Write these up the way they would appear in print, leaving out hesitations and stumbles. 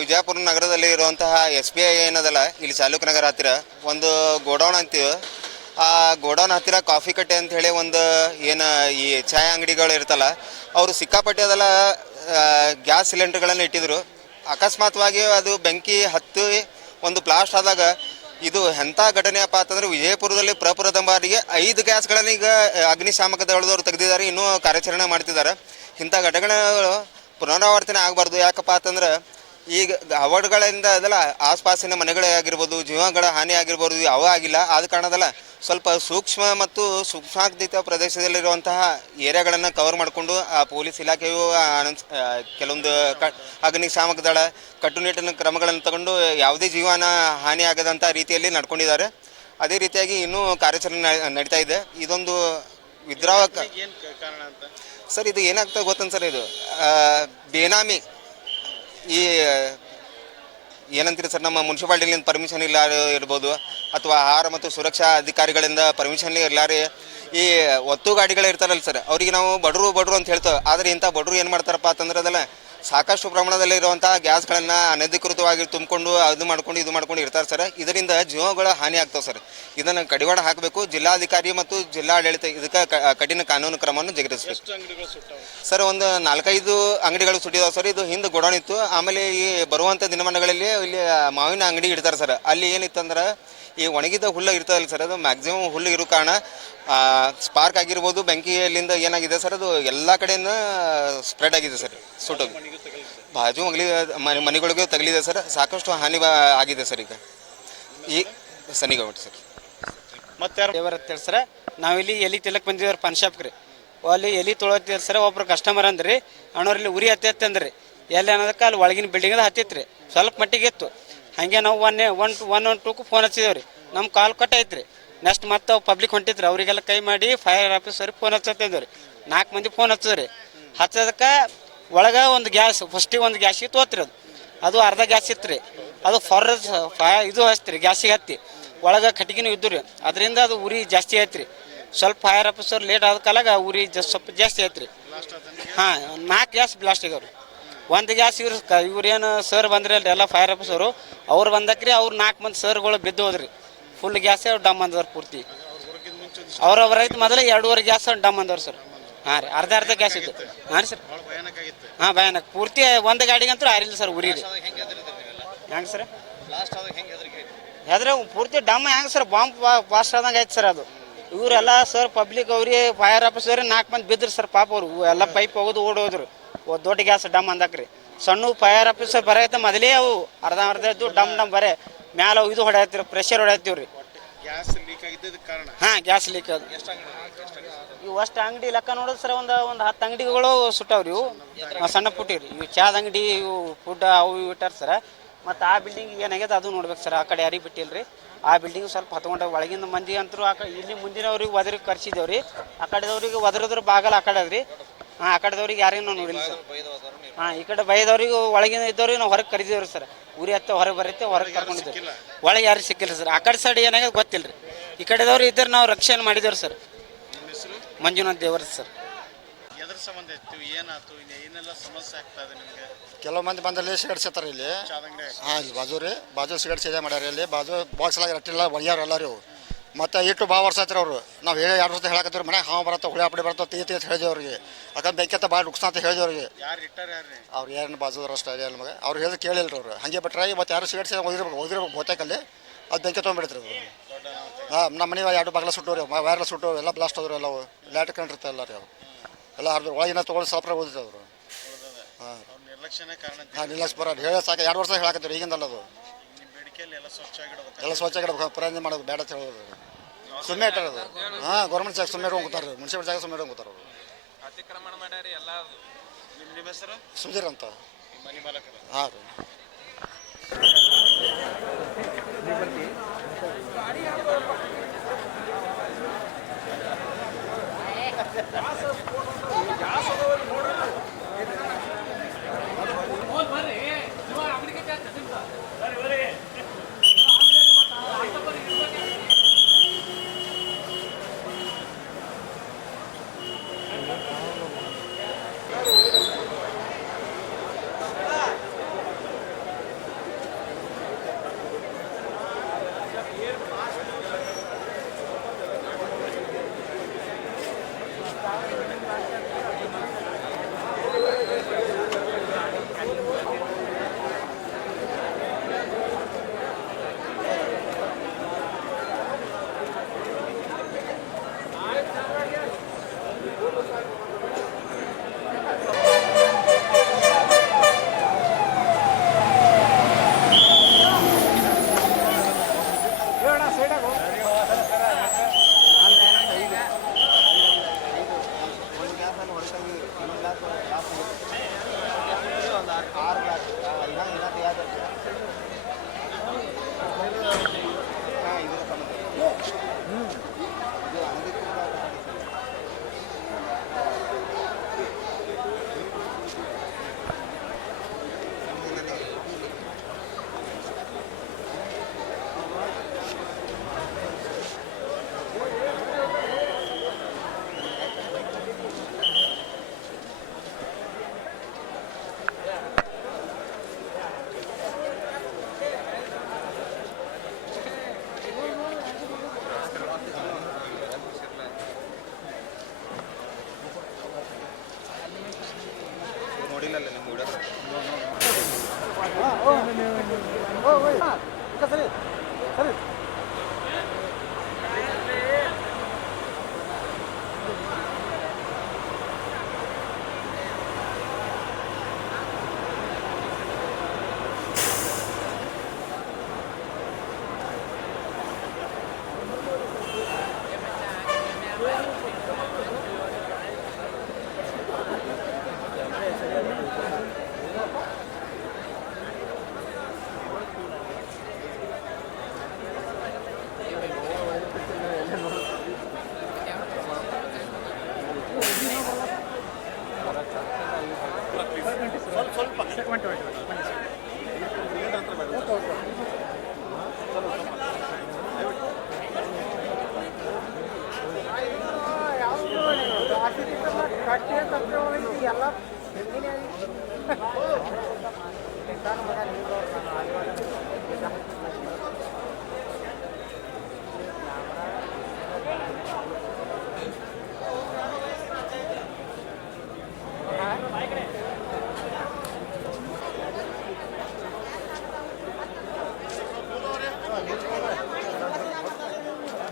ವಿಜಯಪುರ ನಗರದಲ್ಲಿ ಇರುವಂತಹ SBI ಏನದಲ್ಲ ಇಲ್ಲಿ ಚಾಲೂಕ್ ನಗರ ಹತ್ತಿರ ಒಂದು ಗೋಡೌನ್ ಅಂತೀವಿ. ಆ ಗೋಡೌನ್ ಹತ್ತಿರ ಕಾಫಿ ಕಟ್ಟೆ ಅಂತ ಹೇಳಿ ಒಂದು ಏನು ಈ ಚಾಯ್ ಅಂಗಡಿಗಳು ಇರ್ತಲ್ಲ, ಅವರು ಸಿಕ್ಕಾಪಟ್ಟೆ ಅದೆಲ್ಲ ಗ್ಯಾಸ್ ಸಿಲಿಂಡರ್ಗಳನ್ನು ಇಟ್ಟಿದ್ರು. ಅಕಸ್ಮಾತ್ವಾಗಿ ಅದು ಬೆಂಕಿ ಹತ್ತಿ ಒಂದು ಬ್ಲಾಸ್ಟ್ ಆದಾಗ ಇದು ಎಂಥ ಘಟನೆಯಪ್ಪ ಅಂತಂದರೆ ವಿಜಯಪುರದಲ್ಲಿ ಪ್ರಪ್ರಥಮ ಬಾರಿಗೆ 5 ಗ್ಯಾಸ್ಗಳನ್ನು ಈಗ ಅಗ್ನಿಶಾಮಕ ದಳದವರು ತೆಗೆದಿದ್ದಾರೆ, ಇನ್ನೂ ಕಾರ್ಯಾಚರಣೆ ಮಾಡ್ತಿದ್ದಾರೆ. ಇಂಥ ಘಟನೆಗಳು ಪುನರಾವರ್ತನೆ ಆಗಬಾರ್ದು. ಯಾಕಪ್ಪ ಅಂತಂದ್ರೆ ಈಗ ಅವಘಡಗಳಿಂದ ಅದಲ್ಲ ಆಸ್ಪಾಸಿನ ಮನೆಗಳೇ ಆಗಿರ್ಬೋದು, ಜೀವಗಳ ಹಾನಿ ಆಗಿರ್ಬೋದು, ಯಾವ ಆಗಿಲ್ಲ. ಆದ ಕಾರಣದಲ್ಲ ಸ್ವಲ್ಪ ಸೂಕ್ಷ್ಮ ಮತ್ತು ಸೂಕ್ಷ್ಮಾತಿತ ಪ್ರದೇಶದಲ್ಲಿರುವಂತಹ ಏರಿಯಾಗಳನ್ನು ಕವರ್ ಮಾಡಿಕೊಂಡು ಆ ಪೊಲೀಸ್ ಇಲಾಖೆಯು ಕೆಲವೊಂದು ಅಗ್ನಿಶಾಮಕ ದಳ ಕಟ್ಟುನಿಟ್ಟಿನ ಕ್ರಮಗಳನ್ನು ತಗೊಂಡು ಯಾವುದೇ ಜೀವನ ಹಾನಿ ಆಗದಂಥ ರೀತಿಯಲ್ಲಿ ನಡ್ಕೊಂಡಿದ್ದಾರೆ. ಅದೇ ರೀತಿಯಾಗಿ ಇನ್ನೂ ಕಾರ್ಯಾಚರಣೆ ನಡೀತಾ ಇದೆ. ಇದೊಂದು ವಿದ್ರಾವಕ ಸರ್, ಇದು ಏನಾಗ್ತದೆ ಗೊತ್ತಂತ ಸರ್, ಇದು ಬೇನಾಮಿ ಈ ಏನಂತೀರಿ ಸರ್, ನಮ್ಮ ಮುನ್ಸಿಪಾಲ್ಟಿಲಿಂದ ಪರ್ಮಿಷನ್ ಇಲ್ಲ ಇರ್ಬೋದು, ಅಥವಾ ಆಹಾರ ಮತ್ತು ಸುರಕ್ಷಾ ಅಧಿಕಾರಿಗಳಿಂದ ಪರ್ಮಿಷನ್ ಇಲ್ಲಾರಿ ಈ ಒತ್ತು ಗಾಡಿಗಳು ಇರ್ತಾರಲ್ಲ ಸರ್, ಅವರಿಗೆ ನಾವು ಬಡವರು ಅಂತ ಹೇಳ್ತೇವೆ. ಆದರೆ ಇಂಥ ಬಡವರು ಏನು ಮಾಡ್ತಾರಪ್ಪ ಅಂತಂದ್ರೆ ಅದೆಲ್ಲ ಸಾಕಷ್ಟು ಪ್ರಮಾಣದಲ್ಲಿ ಇರುವಂಥ ಗ್ಯಾಸ್ಗಳನ್ನು ಅನಧಿಕೃತವಾಗಿ ತುಂಬಿಕೊಂಡು ಇದು ಮಾಡ್ಕೊಂಡು ಇರ್ತಾರೆ ಸರ್. ಇದರಿಂದ ಜೀವಗಳ ಹಾನಿ ಆಗ್ತಾವೆ ಸರ್. ಇದನ್ನು ಕಡಿವಾಣ ಹಾಕಬೇಕು. ಜಿಲ್ಲಾಧಿಕಾರಿ ಮತ್ತು ಜಿಲ್ಲಾಡಳಿತ ಇದಕ್ಕೆ ಕಠಿಣ ಕಾನೂನು ಕ್ರಮವನ್ನು ಜರುಗಿಸಬೇಕು ಸರ್. ಒಂದು 4-5 ಅಂಗಡಿಗಳು ಸುಟ್ಟಿದಾವೆ ಸರ್. ಇದು ಹಿಂದೆ ಗೋಡೌನ್ ಇತ್ತು. ಆಮೇಲೆ ಈ ಬರುವಂಥ ದಿನಮಾನಗಳಲ್ಲಿ ಇಲ್ಲಿ ಮಾವಿನ ಅಂಗಡಿ ಇಡ್ತಾರೆ ಸರ್. ಅಲ್ಲಿ ಏನಿತ್ತಂದ್ರೆ ಈ ಒಣಗಿದ ಹುಲ್ಲು ಇರ್ತದಲ್ಲ ಸರ್, ಅದು ಮ್ಯಾಕ್ಸಿಮಮ್ ಹುಲ್ಲು ಇರೋ ಕಾರಣ ಸ್ಪಾರ್ಕ್ ಆಗಿರ್ಬೋದು, ಬೆಂಕಿಯಲ್ಲಿಂದ ಏನಾಗಿದೆ ಸರ್, ಅದು ಎಲ್ಲ ಕಡೆಯಿಂದ ಸ್ಪ್ರೆಡ್ ಆಗಿದೆ ಸರ್. ಸುಟ್ಟೋದು ಬಾಜು ಮನೆಗಳಿಗೂ ತಗಲಿದೆ ಸರ್. ಸಾಕಷ್ಟು ಹಾನಿ ಆಗಿದೆ ಸರ್. ಈಗ ಸನಿಗೌಟ್ ಸರ್ ಮತ್ತೆ ದೇವರತ್ತೇಳಿ ಸರ್, ನಾವಿಲ್ಲಿ ಎಲೆ ತಿಲ್ಲಕ್ಕೆ ಬಂದಿದ್ದೇವೆ ಪಾನ್ ಶಾಪ್ಗೆ. ಅಲ್ಲಿ ಎಲೆ ತೊಳತ್ತೀವಿ ಸರ್. ಒಬ್ರು ಕಸ್ಟಮರ್ ಅಂದ್ರಿ ಅಣ್ಣವ್ರಲ್ಲಿ ಉರಿ ಹತ್ತೈತೆ ಅಂದ್ರಿ. ಎಲ್ಲಿ ಅನ್ನೋದಕ್ಕೆ ಅಲ್ಲಿ ಒಳಗಿನ ಬಿಲ್ಡಿಂಗ್ ಹತ್ತಿತ್ತು ರೀ, ಸ್ವಲ್ಪ ಮಟ್ಟಿಗೆ ಇತ್ತು. ಹಾಗೆ ನಾವು 112ಕ್ಕೂ ಫೋನ್ ಹಚ್ಚಿದೇವೆ ರೀ. ನಮ್ಮ ಕಾಲ್ ಕಟ್ ಐತ್ರಿ. ನೆಕ್ಸ್ಟ್ ಮತ್ತೆ ಪಬ್ಲಿಕ್ ಹೊಂಟಿದ್ರಿ, ಅವರಿಗೆಲ್ಲ ಕೈ ಮಾಡಿ ಫೈರ್ ಆಫೀಸರಿಗೆ ಫೋನ್ ಹಚ್ಚತ್ತಿದ್ದೇವೆ ರೀ. 4 ಮಂದಿ ಫೋನ್ ಹಚ್ಚಿದ್ರಿ. ಹಚ್ಚೋದಕ್ಕೆ ಒಳಗೆ ಒಂದು ಗ್ಯಾಸ್ ಫಸ್ಟಿಗೆ ಒಂದು ಗ್ಯಾಸಿಗೆ ತೋತ್ರಿ. ಅದು ಅರ್ಧ ಗ್ಯಾಸ್ ಇತ್ತು ರೀ. ಅದು ಇದು ಹಚ್ತೀರಿ ಗ್ಯಾಸಿಗೆ ಹತ್ತಿ ಒಳಗೆ ಕಟ್ಟಿಗೆನೂ ಇದ್ದು ರೀ. ಅದರಿಂದ ಅದು ಉರಿ ಜಾಸ್ತಿ ಆಯ್ತು ರೀ. ಸ್ವಲ್ಪ ಫೈರ್ ಆಫೀಸರ್ ಲೇಟ್ ಆದ ಕಾಲಾಗ ಉರಿ ಸ್ವಲ್ಪ ಜಾಸ್ತಿ ಆಯ್ತು ರೀ. ಹಾಂ, 4 ಗ್ಯಾಸ್ ಬ್ಲಾಸ್ಟ್ ಆಗ್ಯಾವ್ರಿ. ಒಂದು ಗ್ಯಾಸ್ ಇವ್ರೇನು ಸರ್ ಬಂದ್ರಿ ಅಲ್ರಿ ಎಲ್ಲ ಫೈರ್ ಆಫೀಸರು, ಅವ್ರು ಬಂದಕ್ರಿ. ಅವ್ರು 4 ಮಂದಿ ಸರ್ಗಳು ಬಿದ್ದು ಹೋದ್ರಿ. ಫುಲ್ ಗ್ಯಾಸೇ ಡಮ್ ಅಂದವ್ರು ಪೂರ್ತಿ. ಅವ್ರವ್ರ ಐತೆ ಮೊದಲೇ 2.5 ಗ್ಯಾಸ್ ಡಮ್ ಅಂದವ್ರು ಸರ್. ಹಾಂ ರೀ, ಅರ್ಧ ಗ್ಯಾಸ್ ಇತ್ತು. ಹಾಂ ರೀ ಸರ್. ಹಾಂ, ಭಯಾನಕ. ಪೂರ್ತಿ ಒಂದು ಗಾಡಿಗಂತೂ ಆರಿಲ್ಲ ಸರ್ ಉರಿ ರೀ. ಹೆಂಗೆ ಸರ್ ಹೆದ್ರೆ ಪೂರ್ತಿ ಡಮ್ ಹೆಂಗೆ ಸರ್, ಬಾಂಬ್ ಬಾಸ್ಟ್ ಆದಂಗೆ ಆಯ್ತು ಸರ್. ಅದು ಇವರೆಲ್ಲ ಸರ್ ಪಬ್ಲಿಕ್ ಅವ್ರಿಗೆ ಫೈರ್ ಆಫೀಸರ್ 4 ಮಂದಿ ಬಿದ್ದರು ಸರ್. ಪಾಪ ಅವರು ಎಲ್ಲ ಪೈಪ್ ಹೋಗೋದು ಓಡೋದ್ರು. ದೊಡ್ಡ ಗ್ಯಾಸ್ ಡಮ್ ಅಂದಕ್ರಿ. ಸಣ್ಣ ಫೈರ್ ಆಫೀಸರ್ ಬರೈತೆ ಮೊದಲೇ ಅವು ಅರ್ಧ ಇದ್ದು ಡಮ್ ಬರೇ ಮ್ಯಾಲ ಇದು ಹೊಡೆಯತ್ತೀವಿ, ಪ್ರೆಷರ್ ಹೊಡೆಯತ್ತೀವಿ ರೀ. ಹಾಂ, ಗ್ಯಾಸ್ ಲೀಕ್ ಅದು. ಇವು ಅಷ್ಟು ಅಂಗಡಿ ಲೆಕ್ಕ ನೋಡಿದ್ರೆ ಸರ್, ಒಂದು 10 ಅಂಗಡಿಗಳು ಸುಟ್ಟವ್ರಿ. ಇವು ಸಣ್ಣ ಪುಟ್ಟಿವ್ರಿ. ಇವು ಚಾದ ಅಂಗಡಿ, ಇವು ಫುಡ್ ಅವು ಇಟ್ಟಾರ ಸರ್. ಮತ್ತು ಆ ಬಿಲ್ಡಿಂಗ್ ಏನಾಗ್ಯದ ಅದು ನೋಡ್ಬೇಕು ಸರ್. ಆ ಕಡೆ ಯಾರಿಗೆ ಬಿಟ್ಟಿಲ್ಲ ರೀ. ಆ ಬಿಲ್ಡಿಂಗ್ ಸ್ವಲ್ಪ ಹತ್ಕೊಂಡಾಗ ಒಳಗಿಂದ ಮಂದಿ ಅಂತರೂ ಇಲ್ಲಿ ಮುಂದಿನವ್ರಿಗೆ ಒದರಿಗೆ ಕರ್ಸಿದ್ದೇವೆ ರೀ. ಆ ಕಡೆದವ್ರಿಗೆ ಒದರಿದ್ರೆ ಬಾಗಲ ಆ ಕಡೆ ಅದ್ರಿ. ಹಾಂ, ಆ ಕಡೆದವ್ರಿಗೆ ಯಾರಿಗೂ ನಾವು ನೋಡಿಲ್ಲ ಸರ್. ಹಾಂ, ಈ ಕಡೆ ಬೈದವ್ರಿಗೆ ಒಳಗಿಂದ ಇದ್ದವ್ರಿಗೆ ನಾವು ಹೊರಗೆ ಕರೆದಿದ್ದೇವೆ ಸರ್. ಉರಿ ಹತ್ತ ಹೊರಗೆ ಬರುತ್ತೆ, ಹೊರಗೆ ಕರ್ಕೊಂಡಿದ್ದೇವೆ. ಒಳಗೆ ಯಾರು ಸಿಕ್ಕಿಲ್ಲ ಸರ್. ಆ ಕಡೆ ಸೈಡ್ ಏನಾಗ ಗೊತ್ತಿಲ್ಲ ರೀ. ಈ ಕಡೆದವ್ರು ಇದ್ದರೆ ನಾವು ರಕ್ಷಣೆ ಮಾಡಿದ್ದೇವೆ ಸರ್. ಮಂಜುನಾಥ್ ದೇವರ ಸರ್. ಕೆಲವು ಮಂದಿ ಬಂದಲ್ಲಿ ಸಿಗರೇಟ್ ಸೇತಾರೆ ಇಲ್ಲಿ. ಹಾಂ, ಇಲ್ಲಿ ಬಾಜು ಸಿಗರೇಟ್ ಸೇದೆ ಮಾಡ್ಯಾರ. ಇಲ್ಲಿ ಬಾಜು ಬಾಕ್ಸ್ಲಾಗ ರಟ್ಟಿಲ್ಲ ಒಯ್ಯಾರ ಎಲ್ಲರೂ. ಮತ್ತು ಇಟ್ಟು ಭಾಳ ವರ್ಷ ಆಯ್ತು ಅವರು. ನಾವು ಹೇಳಿ 2 ವರ್ಷ ಹೇಳಕತ್ತೀವಿ ಮನೆ ಹಾವು ಬರತ್ತೆ, ಹುಳಿ ಹಾಪಡಿ ಬರತ್ತೆ, ತೀತಿ ಅಂತ ಹೇಳಿದೆವು ಅವ್ರಿಗೆ. ಯಾಕಂದ್ರೆ ಬೆಂಕಿ ಭಾಳ ನುಕ್ಸಾನ ಅಂತ ಹೇಳಿದೆವು ಅವ್ರಿಗೆ. ಅವ್ರು ಏನು ಬಾಜು ಅಷ್ಟು ಇದೆ ನಮಗೆ. ಅವ್ರು ಹೇಳಿದ್ರೆ ಕೇಳಿಲ್ಲ ಅವರು. ಹಾಗೆ ಬಿಟ್ರೆ ಇವತ್ತು ಯಾರು ಸಿಗರೇಟ್ ಸೇದೆ ಹೋಗಿರ್ಬೇಕು ಬೋತೇಕಲ್ಲಿ. ಅದು ಬೆಂಕಿ ತೊಗೊಂಡ್ಬಿಡ್ತಾರೆ ಅದು. ಹಾಂ, ನಮ್ಮ ಮನೆ 2 ಬಾಗಿಲ ಸುಟ್ಟವ್ರಿ, ವೈರ್ಲ ಸುಟ್ಟು ಎಲ್ಲ ಬ್ಲಾಸ್ಟ್ ಆದ್ರು. ಎಲ್ಲವು ಲೈಟ್ ಕಂಡಿರ್ತಾರೆ ಎಲ್ಲ ರೀ. ಅವು ಎಲ್ಲ ಅರ್ಧ ಒಳಗಿನ ತೊಗೊಂಡು ಸ್ವಲ್ಪ ಓದಿದ್ರು ಅವರು. ಹಾಂ, ನಿರ್ಲಕ್ಷ್ಯ ಬರೋದು ಹೇಳಿ ಸಾಕು. 2 ವರ್ಷ ಹೇಳಕತ್ತೀವಿ, ಈಗಿಂದಲ್ಲ ಅದು. ಎಲ್ಲ ಸ್ವಚ್ಛಾಗಿಡ್ಬೇಕು, ಪುರಾಣಿ ಮಾಡೋದು ಬೇಡ ಅಂತ ಹೇಳೋದು. ಸುಮ್ಮನೆ ಇಟ್ಟರೋದು. ಹಾಂ, ಗೌರ್ಮೆಂಟ್ ಜಾಗ ಸುಮ್ಮನೆ ಹೋಗ್ತಾರೆ, ಮುನ್ಸಿಪಲ್ ಜಾಗ ಸುಮ್ಮನೆ ಹೋಗ್ತಾರೆ ಅವರು. ಸುಧೀರ್ ಅಂತ. ಹಾಂ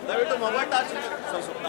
ದಯವಿಟ್ಟು ಮೊಬೈಲ್ ಟಾರ್ಚ್ ಸ್ವಲ್ಪ